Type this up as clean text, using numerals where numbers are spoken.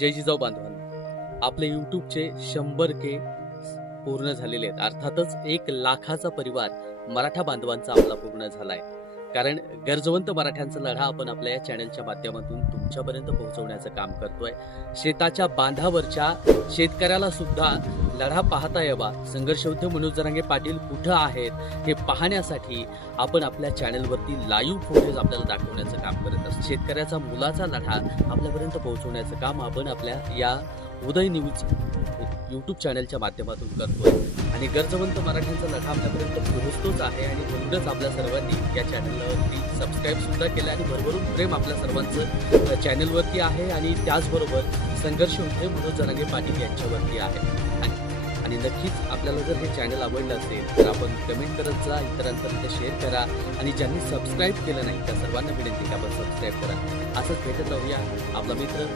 जय जिजाऊ बांधवांनो, आपले यूट्यूबचे 100K पूर्ण झालेले आहेत. अर्थातच 1,00,000चा परिवार मराठा बांधवांचा आपला पूर्ण झालाय. कारण गरजवंत मराठ्यांचा लढा आपण आपल्या या चॅनलच्या माध्यमातून तुमच्यापर्यंत पोहोचवण्याचं काम करतोय. शेताच्या बांधावरच्या शेतकऱ्याला सुद्धा लढा पाहता यावा, संघर्ष योद्धे मनोज जरांगे पाटील कुठं आहेत हे पाहण्यासाठी आपण आपल्या चॅनलवरती लाईव्ह फुटेज आपल्याला दाखवण्याचं काम करत असतो. शेतकऱ्याचा मुलाचा लढा आपल्यापर्यंत पोहोचवण्याचं काम आपण आपल्या या उदय न्यूज यूट्यूब चॅनलच्या माध्यमातून करतोय. आणि गरजवंत मराठ्यांचा लढा आपल्यापर्यंत पोहोचतोच आहे. आणि म्हणूनच आपल्या सर्वांनी या चॅनलवरती सबस्क्राईब सुद्धा केलं आणि भरभरून प्रेम आपल्या सर्वांचं चॅनलवरती आहे. आणि त्याचबरोबर संघर्ष योद्धे मनोज जरांगे पाटील यांच्यावरती आहे. आणि नक्कीच आपल्याला जर हे चॅनल आवडलं असेल तर आपण कमेंट करत जा, इतरांपर्यंत शेअर करा. आणि ज्यांनी सबस्क्राईब केलं नाही त्या सर्वांना विनंती की आपण सबस्क्राईब करा. असंच भेटत राहूया. आपला मित्र